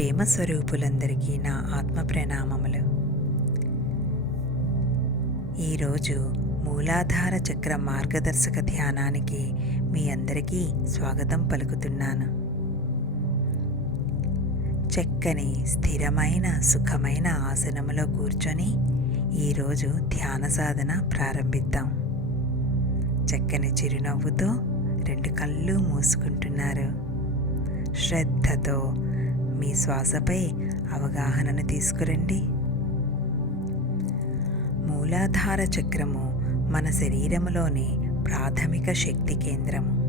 ప్రేమ స్వరూపులందరికీ నా ఆత్మ ప్రణామములు. ఈరోజు మూలాధార చక్ర మార్గదర్శక ధ్యానానికి మీ అందరికీ స్వాగతం పలుకుతున్నాను. చక్కని స్థిరమైన సుఖమైన ఆసనములో కూర్చొని ఈరోజు ధ్యాన సాధన ప్రారంభిద్దాం. చక్కని చిరునవ్వుతో రెండు కళ్ళు మూసుకుంటున్నారు. శ్రద్ధతో మీ శ్వాసపై అవగాహనను తీసుకురండి. మూలాధార చక్రము మన శరీరములోని ప్రాథమిక శక్తి కేంద్రము.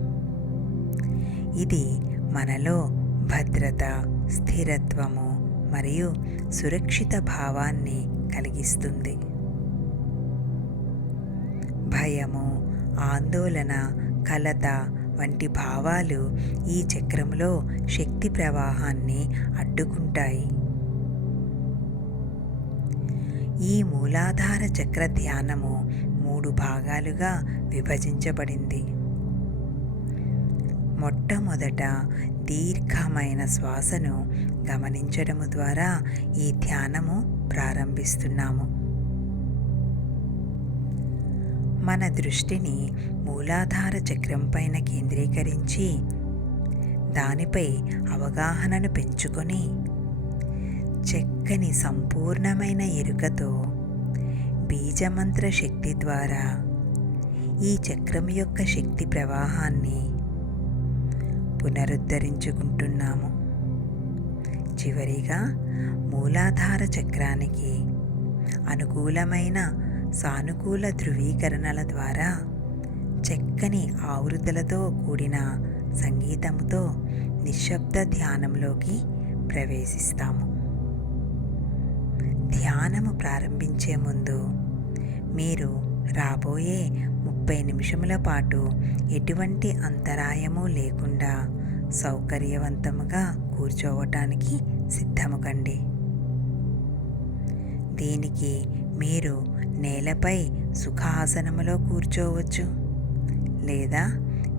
ఇది మనలో భద్రత స్థిరత్వము మరియు సురక్షిత భావాన్ని కలిగిస్తుంది. భయము ఆందోళన కలత వంటి భావాలు ఈ చక్రంలో శక్తి ప్రవాహాన్ని అడ్డుకుంటాయి. ఈ మూలాధార చక్ర ధ్యానము మూడు భాగాలుగా విభజించబడింది. మొట్టమొదట దీర్ఘమైన శ్వాసను గమనించడము ద్వారా ఈ ధ్యానము ప్రారంభిస్తున్నాము. మన దృష్టిని మూలాధార చక్రం పైన కేంద్రీకరించి దానిపై అవగాహనను పెంచుకొని చక్కని సంపూర్ణమైన ఎరుకతో బీజమంత్ర శక్తి ద్వారా ఈ చక్రం యొక్క శక్తి ప్రవాహాన్ని పునరుద్ధరించుకుంటున్నాము. చివరిగా మూలాధార చక్రానికి అనుకూలమైన సానుకూల ధృవీకరణల ద్వారా చక్కని ఆవృతులతో కూడిన సంగీతంతో నిశ్శబ్ద ధ్యానంలోకి ప్రవేశిస్తాము. ధ్యానము ప్రారంభించే ముందు మీరు రాబోయే ముప్పై నిమిషముల పాటు ఎటువంటి అంతరాయము లేకుండా సౌకర్యవంతముగా కూర్చోవటానికి సిద్ధముకండి. దీనికి మీరు నేలపై సుఖాసనములో కూర్చోవచ్చు. లేదా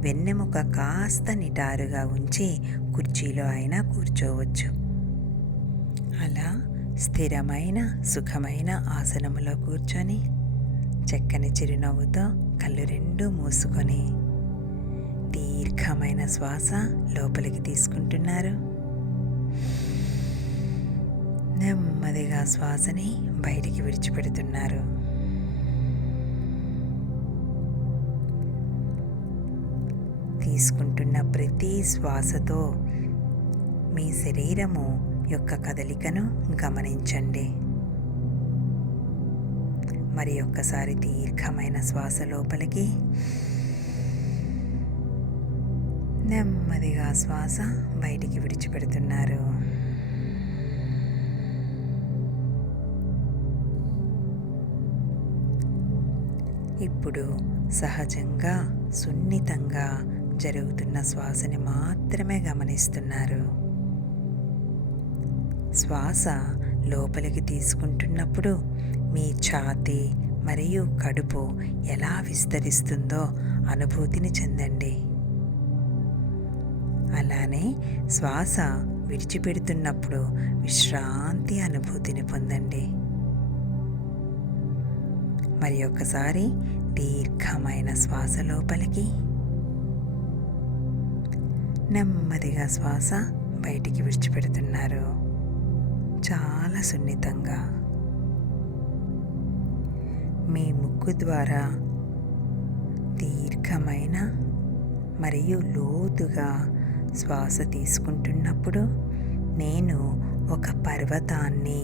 వెన్నెముక కాస్త నిటారుగా ఉంచి కుర్చీలో అయినా కూర్చోవచ్చు. అలా స్థిరమైన సుఖమైన ఆసనములో కూర్చొని చక్కని చిరునవ్వుతో కళ్ళు రెండు మూసుకొని దీర్ఘమైన శ్వాస లోపలికి తీసుకుంటున్నారు. నెమ్మదిగా శ్వాసని బయటికి విడిచిపెడుతున్నారు. తీసుకుంటున్న ప్రతి శ్వాసతో మీ శరీరము యొక్క కదలికను గమనించండి. మరి ఒక్కసారి దీర్ఘమైన శ్వాస లోపలికి. నెమ్మదిగా శ్వాస బయటికి విడిచిపెడుతున్నారు. ఇప్పుడు సహజంగా సున్నితంగా జరుగుతున్న శ్వాసని మాత్రమే గమనిస్తున్నారు. శ్వాస లోపలికి తీసుకుంటున్నప్పుడు మీ ఛాతీ మరియు కడుపు ఎలా విస్తరిస్తుందో అనుభూతిని చెందండి. అలానే శ్వాస విడిచిపెడుతున్నప్పుడు విశ్రాంతి అనుభూతిని పొందండి. మరి ఒక్కసారి దీర్ఘమైన శ్వాస లోపలికి. నెమ్మదిగా శ్వాస బయటికి విడిచిపెడుతున్నారు. చాలా సున్నితంగా. మీ ముక్కు ద్వారా దీర్ఘమైన మరియు లోతుగా శ్వాస తీసుకుంటున్నప్పుడు నేను ఒక పర్వతాన్ని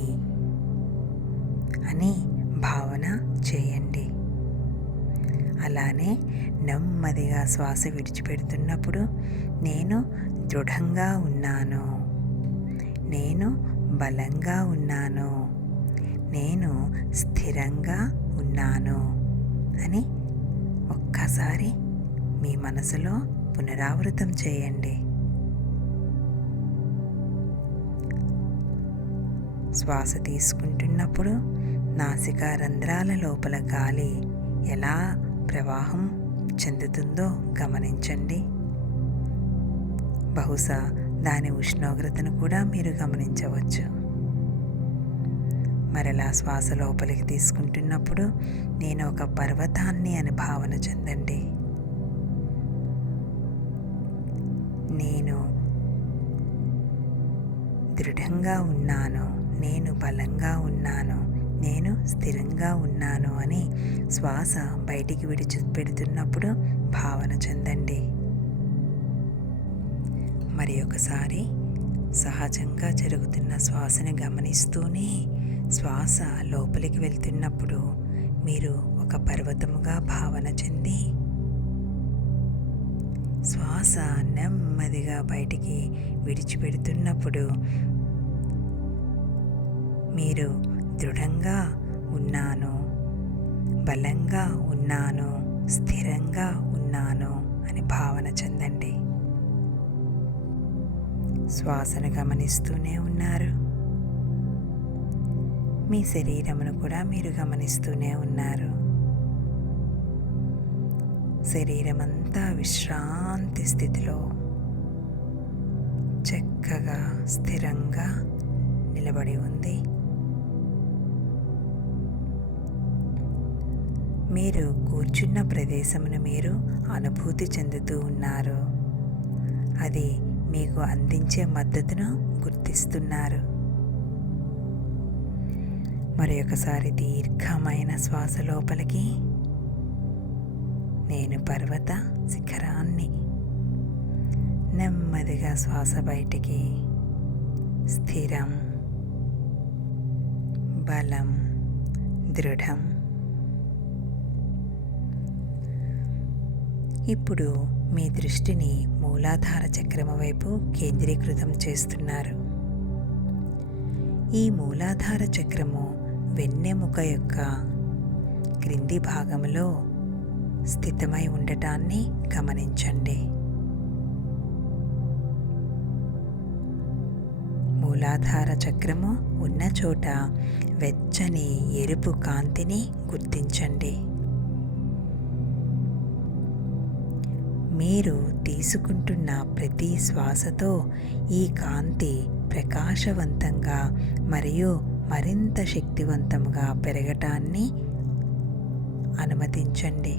అని భావన చేయండి. అలానే నెమ్మదిగా శ్వాస విడిచిపెడుతున్నప్పుడు నేను దృఢంగా ఉన్నాను. నేను బలంగా ఉన్నాను. నేను స్థిరంగా ఉన్నాను అని ఒక్కసారి మీ మనసులో పునరావృతం చేయండి. శ్వాస తీసుకుంటున్నప్పుడు నాసికా రంధ్రాల లోపల గాలి ఎలా ప్రవాహం చెందుతుందో గమనించండి. బహుశా దాని ఉష్ణోగ్రతను కూడా మీరు గమనించవచ్చు. మరలా శ్వాస లోపలికి తీసుకుంటున్నప్పుడు నేను ఒక పర్వతాన్ని అని భావన చెందండి. నేను దృఢంగా ఉన్నాను నేను బలంగా ఉన్నాను నేను స్థిరంగా ఉన్నాను అని శ్వాస బయటికి విడిచి పెడుతున్నప్పుడు భావన చెందండి. మరి ఒకసారి సహజంగా జరుగుతున్న శ్వాసని గమనిస్తూనే శ్వాస లోపలికి వెళ్తున్నప్పుడు మీరు ఒక పర్వతముగా భావన చెంది శ్వాస నెమ్మదిగా బయటికి విడిచిపెడుతున్నప్పుడు మీరు దృఢంగా ఉన్నాను. బలంగా ఉన్నాను. స్థిరంగా ఉన్నాను అని భావన చెందండి. శ్వాసను గమనిస్తూనే ఉన్నారు. మీ శరీరమును కూడా మీరు గమనిస్తూనే ఉన్నారు. శరీరమంతా విశ్రాంతి స్థితిలో చక్కగా స్థిరంగా నిలబడి ఉంది. మీరు కూర్చున్న ప్రదేశమును మీరు అనుభూతి చెందుతూ ఉన్నారు. అది మీకు అందించే మద్దతును గుర్తిస్తున్నారు. మరి ఒకసారి దీర్ఘమైన శ్వాస లోపలికి. నేను పర్వత శిఖరాన్ని నెమ్మదిగా శ్వాస బయటికి. స్థిరం బలం దృఢం ఇప్పుడు మీ దృష్టిని మూలాధార చక్రము వైపు కేంద్రీకృతం చేస్తున్నారు. ఈ మూలాధార చక్రము వెన్నెముక యొక్క క్రింది భాగంలో స్థితమై ఉండటాన్ని గమనించండి. మూలాధార చక్రము ఉన్న చోట వెచ్చని ఎరుపు కాంతిని గుర్తించండి. మీరు తీసుకుంటున్న ప్రతి శ్వాసతో ఈ కాంతి ప్రకాశవంతంగా మరియు మరింత శక్తివంతంగా పెరగటాన్ని అనుమతించండి.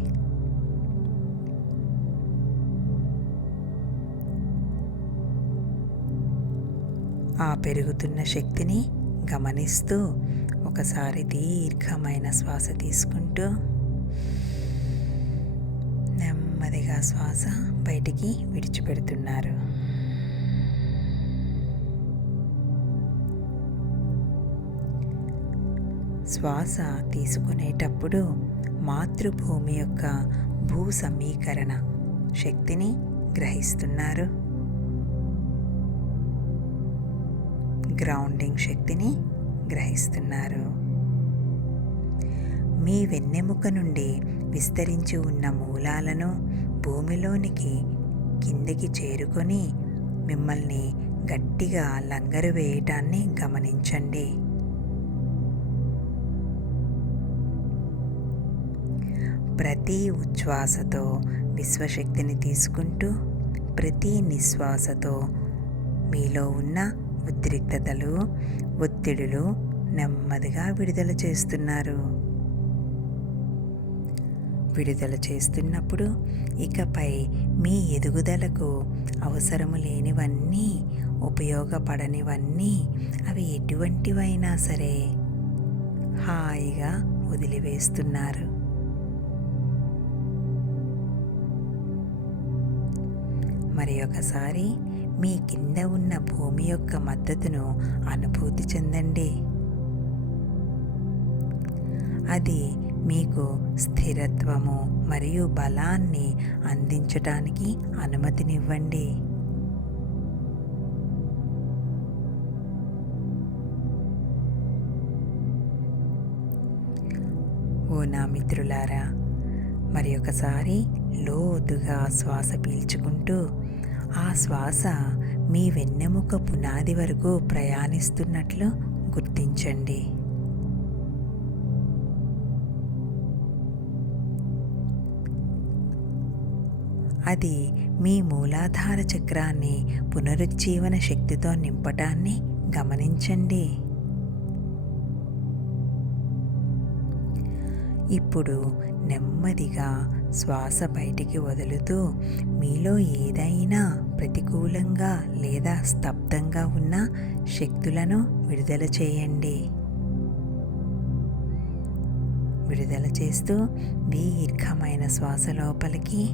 ఆ పెరుగుతున్న శక్తిని గమనిస్తూ ఒకసారి దీర్ఘమైన శ్వాస తీసుకుంటూ నెమ్మదిగా శ్వాస బయటికి విడిచిపెడుతున్నారు. శ్వాస తీసుకునేటప్పుడు మాతృభూమి యొక్క భూ సమీకరణ శక్తిని గ్రహిస్తున్నారు. గ్రౌండింగ్ శక్తిని గ్రహిస్తున్నారు. మీ వెన్నెముక నుండి విస్తరించి ఉన్న మూలాలను భూమిలోనికి కిందికి చేరుకొని మిమ్మల్ని గట్టిగా లంగరు వేయటాన్ని గమనించండి. ప్రతి ఉచ్ఛ్వాసతో విశ్వశక్తిని తీసుకుంటూ ప్రతి నిశ్వాసతో మీలో ఉన్న ఉద్రిక్తతలు ఒత్తిడులు నెమ్మదిగా విడుదల చేస్తున్నారు. విడుదల చేస్తున్నప్పుడు ఇకపై మీ ఎదుగుదలకు అవసరము లేనివన్నీ ఉపయోగపడనివన్నీ అవి ఎటువంటివైనా సరే హాయిగా వదిలివేస్తున్నారు. మరి ఒకసారి మీ కింద ఉన్న భూమి యొక్క మద్దతును అనుభూతి చెందండి. అది మీకు స్థిరత్వము మరియు బలాన్ని అందించటానికి అనుమతినివ్వండి. ఓ నా మిత్రులారా మరి ఒకసారి లోతుగా శ్వాస పీల్చుకుంటూ ఆ శ్వాస మీ వెన్నెముక పునాది వరకు ప్రయాణిస్తున్నట్లు గుర్తించండి. అది మీ మూలాధార చక్రాన్ని పునరుజ్జీవన శక్తితో నింపటాన్ని గమనించండి. ఇప్పుడు నెమ్మదిగా శ్వాస బయటికి వదులుతూ మీలో ఏదైనా ప్రతికూలంగా లేదా స్తబ్దంగా ఉన్న శక్తులను విడుదల చేయండి. విడుదల చేస్తూ దీర్ఘమైన శ్వాస లోపలికి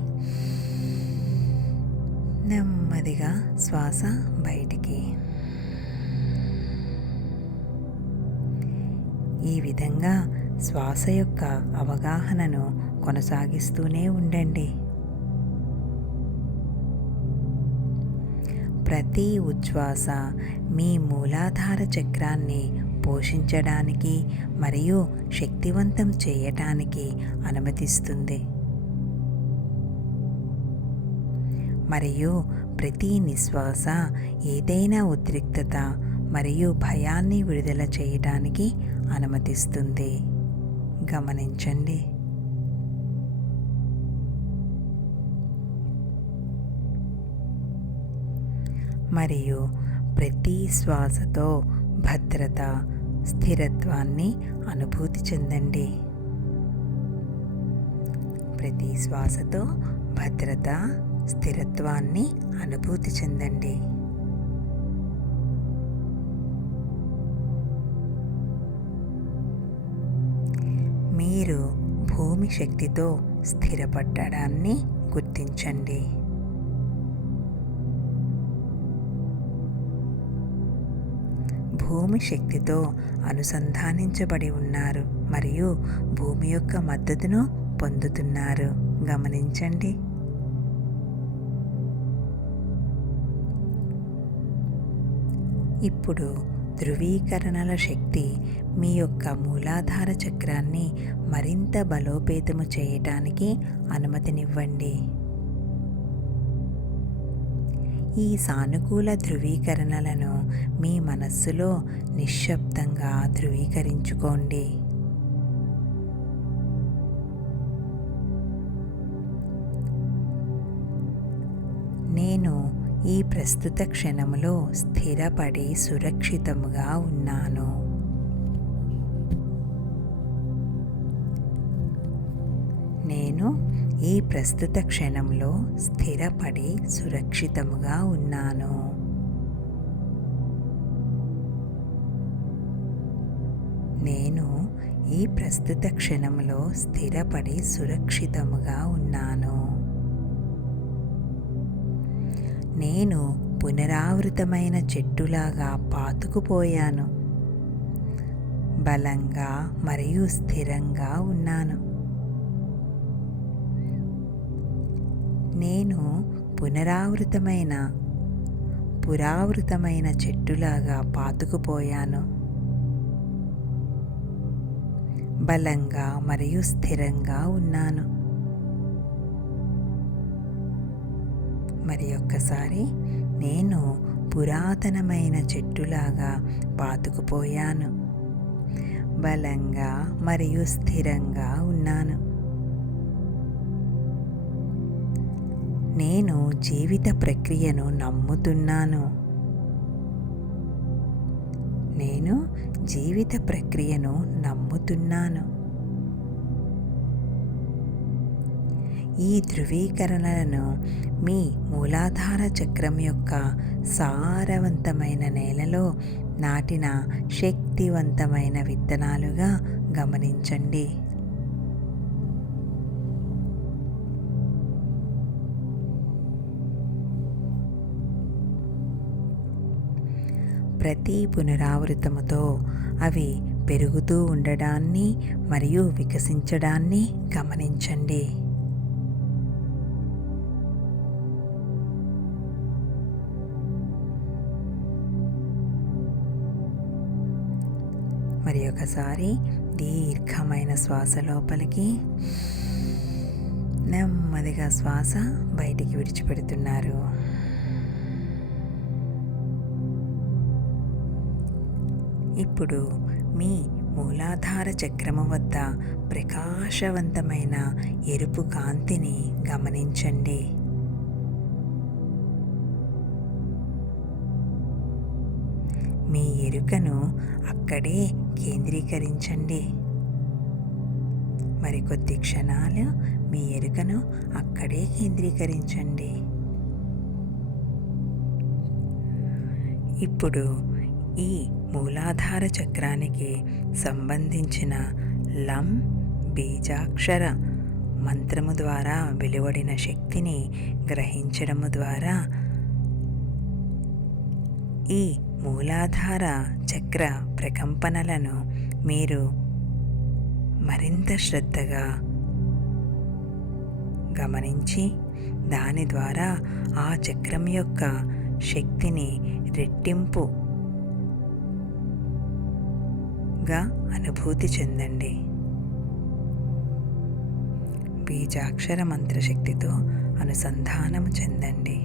నెమ్మదిగా శ్వాస బయటికి. ఈ విధంగా శ్వాస యొక్క అవగాహనను కొనసాగిస్తూనే ఉండండి. ప్రతి ఉచ్ఛ్వాస మీ మూలాధార చక్రాన్ని పోషించడానికి మరియు శక్తివంతం చేయటానికి అనుమతిస్తుంది. మరియు ప్రతి నిశ్వాస ఏదైనా ఉద్రిక్తత మరియు భయాన్ని విడుదల చేయడానికి అనుమతిస్తుంది. గమనించండి. మరియు ప్రతి శ్వాసతో భద్రత స్థిరత్వాన్ని అనుభూతి చెందండి. ప్రతి శ్వాసతో భద్రత స్థిరత్వాన్ని అనుభూతి చెందండి. మీరు భూమి శక్తితో స్థిరపడ్డాన్ని గుర్తించండి. భూమి శక్తితో అనుసంధానించబడి ఉన్నారు మరియు భూమి యొక్క మద్దతును పొందుతున్నారు. గమనించండి. ఇప్పుడు ధృవీకరణల శక్తి మీ యొక్క మూలాధార చక్రాన్ని మరింత బలోపేతము చేయటానికి అనుమతినివ్వండి. ఈ సానుకూల ధృవీకరణలను మీ మనస్సులో నిశ్శబ్దంగా ధృవీకరించుకోండి. నేను ఈ ప్రస్తుత క్షణంలో స్థిరపడి సురక్షితముగా ఉన్నాను. నేను ఈ ప్రస్తుత క్షణంలో స్థిరపడి సురక్షితముగా ఉన్నాను. నేను ఈ ప్రస్తుత క్షణంలో స్థిరపడి సురక్షితముగా ఉన్నాను. నేను పునరావృతమైన చెట్టులాగా పాతుకుపోయాను. బలంగా మరియు స్థిరంగా ఉన్నాను. నేను పునరావృతమైన పురావృతమైన చెట్టులాగా పాతుకుపోయాను. బలంగా మరియు స్థిరంగా ఉన్నాను. మరి ఒక్కసారి నేను పురాతనమైన చెట్టులాగా పాతుకుపోయాను. బలంగా మరియు స్థిరంగా ఉన్నాను. నేను జీవిత ప్రక్రియను నమ్ముతున్నాను. నేను జీవిత ప్రక్రియను నమ్ముతున్నాను. ఈ ధృవీకరణలను మీ మూలాధార చక్రం యొక్క సారవంతమైన నేలలో నాటిన శక్తివంతమైన విత్తనాలుగా గమనించండి. ప్రతి పునరావృతముతో అవి పెరుగుతూ ఉండడాన్ని మరియు వికసించడాన్ని గమనించండి. మరి ఒకసారి దీర్ఘమైన శ్వాస లోపలికి నెమ్మదిగా శ్వాస బయటికి విడిచిపెడుతున్నారు. ఇప్పుడు మీ మూలాధార చక్రము వద్ద ప్రకాశవంతమైన ఎరుపు కాంతిని గమనించండి. మీ ఎరుకను అక్కడే కేంద్రీకరించండి. మరికొద్ది క్షణాలు మీ ఎరుకను అక్కడే కేంద్రీకరించండి. ఇప్పుడు ఈ మూలాధార చక్రానికి సంబంధించిన లం బీజాక్షర మంత్రము ద్వారా వెలువడిన శక్తిని గ్రహించడము ద్వారా ఈ మూలాధార చక్ర ప్రకంపనలను మీరు మరింత శ్రద్ధగా గమనించి దాని ద్వారా ఆ చక్రం యొక్క శక్తిని రెట్టింపుగా అనుభూతి చెందండి. బీజాక్షర మంత్రశక్తితో అనుసంధానము చెందండి.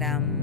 Nam.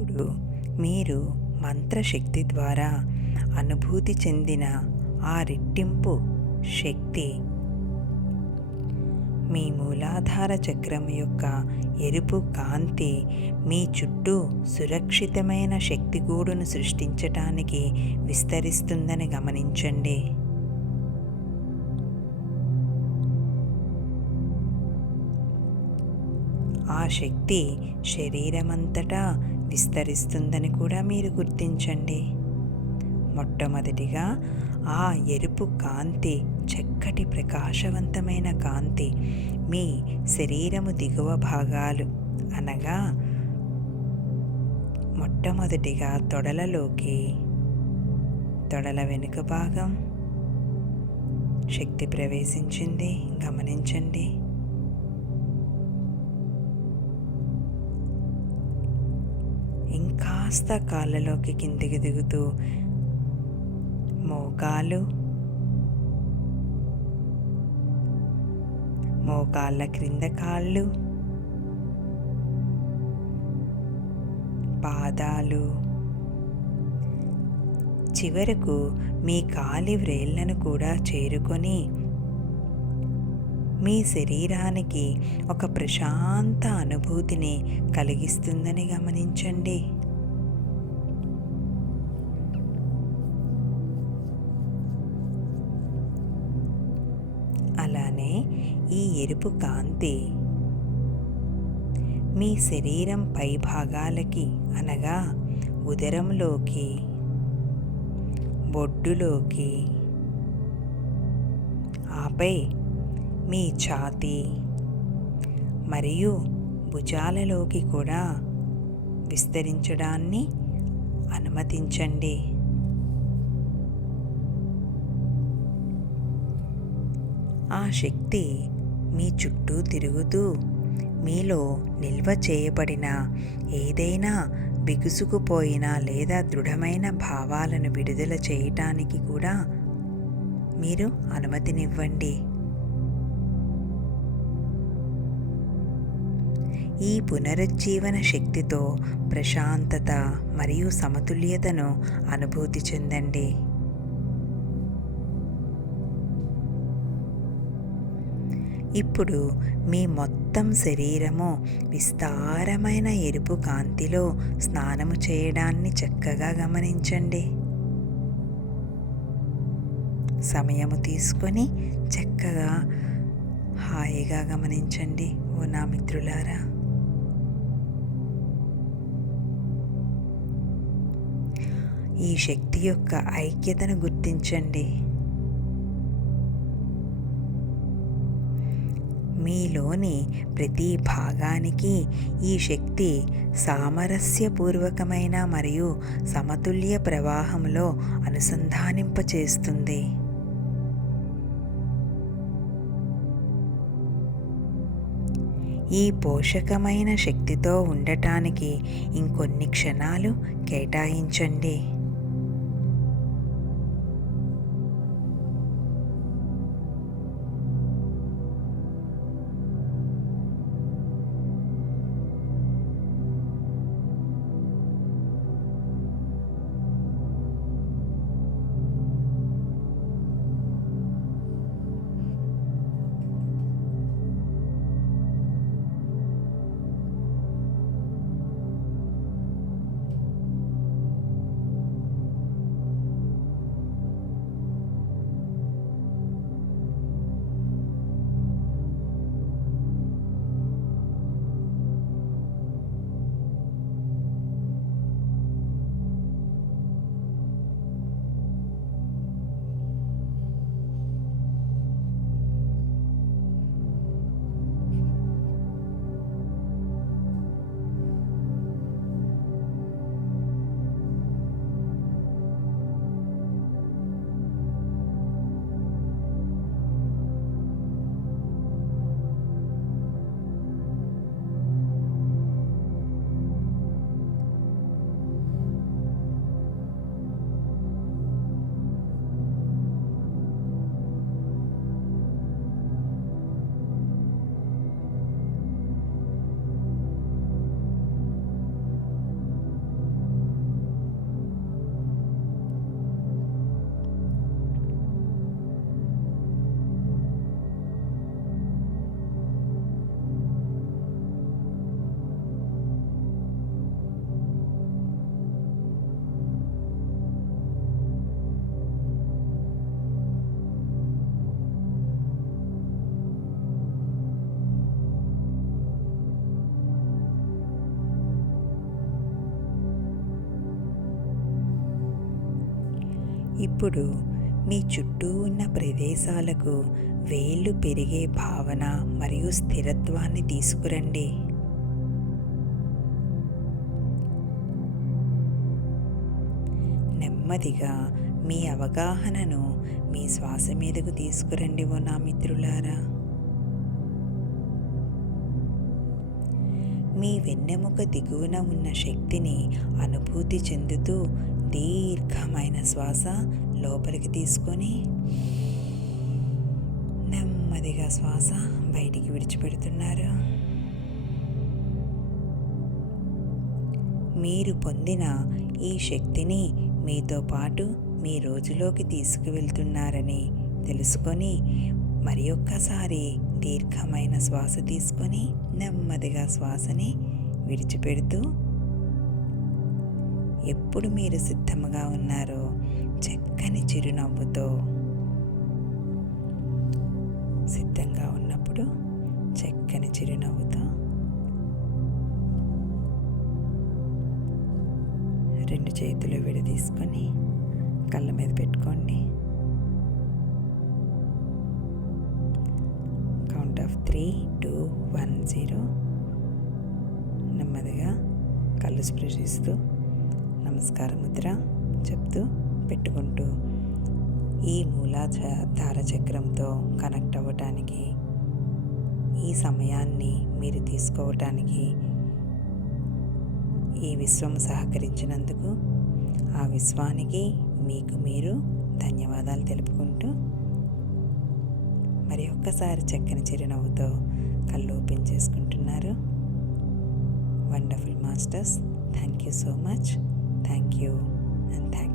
ఇప్పుడు మీరు మంత్రశక్తి ద్వారా అనుభూతి చెందిన ఆ రెట్టింపు శక్తి మీ మూలాధార చక్రం యొక్క ఎరుపు కాంతి మీ చుట్టూ సురక్షితమైన శక్తి గూడును సృష్టించటానికి విస్తరిస్తుందని గమనించండి. ఆ శక్తి శరీరమంతటా విస్తరిస్తుందని కూడా మీరు గుర్తించండి. మొట్టమొదటిగా ఆ ఎరుపు కాంతి చక్కటి ప్రకాశవంతమైన కాంతి మీ శరీరము దిగువ భాగాలు అనగా మొట్టమొదటిగా తొడలలోకి తొడల వెనుక భాగం శక్తి ప్రవేశించింది గమనించండి. ఇంకాస్త కాళ్ళలోకి కిందికి దిగుతూ మోకాలు మోకాళ్ళ క్రింద కాళ్ళు పాదాలు. చివరకు మీ కాలి వ్రేళ్ళను కూడా చేరుకొని మీ శరీరానికి ఒక ప్రశాంత అనుభూతిని కలిగిస్తుందని గమనించండి. అలానే ఈ ఎరుపు కాంతి మీ శరీరం పై భాగాలకి అనగా ఉదరంలోకి బొడ్డులోకి ఆపై మీ ఛాతీ మరియు భుజాలలోకి కూడా విస్తరించడాన్ని అనుమతించండి. ఆ శక్తి మీ చుట్టూ తిరుగుతూ మీలో నిల్వ చేయబడిన ఏదైనా బిగుసుకుపోయిన లేదా దృఢమైన భావాలను విడుదల చేయటానికి కూడా మీరు అనుమతినివ్వండి. ఈ పునరుజ్జీవన శక్తితో ప్రశాంతత మరియు సమతుల్యతను అనుభూతి చెందండి. ఇప్పుడు మీ మొత్తం శరీరము విస్తారమైన ఎరుపు కాంతిలో స్నానము చేయడాన్ని చక్కగా గమనించండి. సమయము తీసుకొని చక్కగా హాయిగా గమనించండి. ఓ నా మిత్రులారా. ఈ శక్తి యొక్క ఐక్యతను గుర్తించండి. మీలోని ప్రతి భాగానికి ఈ శక్తి సామరస్యపూర్వకమైన మరియు సమతుల్య ప్రవాహంలో అనుసంధానింపచేస్తుంది. ఈ పోషకమైన శక్తితో ఉండటానికి ఇంకొన్ని క్షణాలు కేటాయించండి. ఇప్పుడు మీ చుట్టూ ఉన్న ప్రదేశాలకు వేళ్ళు పెరిగే భావన మరియు స్థిరత్వాన్ని తీసుకురండి. నెమ్మదిగా మీ అవగాహనను మీ శ్వాస మీదకు తీసుకురండి ఓ నా మిత్రులారా. మీ వెన్నెముక దిగువన ఉన్న శక్తిని అనుభూతి చెందుతూ దీర్ఘమైన శ్వాస లోపలికి తీసుకొని నెమ్మదిగా శ్వాస బయటికి విడిచిపెడుతున్నారు. మీరు పొందిన ఈ శక్తిని మీతో పాటు మీ రోజులోకి తీసుకువెళ్తున్నారని తెలుసుకొని మరి ఒక్కసారి దీర్ఘమైన శ్వాస తీసుకొని నెమ్మదిగా శ్వాసని విడిచిపెడుతూ ఎప్పుడు మీరు సిద్ధంగా ఉన్నారో చక్కని చిరునవ్వుతో సిద్ధంగా ఉన్నప్పుడు చక్కని చిరునవ్వుతో రెండు చేతులు విడదీసుకొని కళ్ళ మీద పెట్టుకోండి. Count of three two one zero నెమ్మదిగా కళ్ళు స్పృశిస్తూ నమస్కార ముద్ర చెప్తూ పెట్టుకుంటూ ఈ మూలాధార చక్రంతో కనెక్ట్ అవ్వటానికి ఈ సమయాన్ని మీరు తీసుకోవటానికి ఈ విశ్వం సహకరించినందుకు ఆ విశ్వానికి మీకు మీరు ధన్యవాదాలు తెలుపుకుంటూ మరి ఒక్కసారి చక్కని చిరునవ్వుతో కళ్ళు ఓపెన్ చేసుకుంటున్నారు. Wonderful masters thank you so much. Thank you and thank you.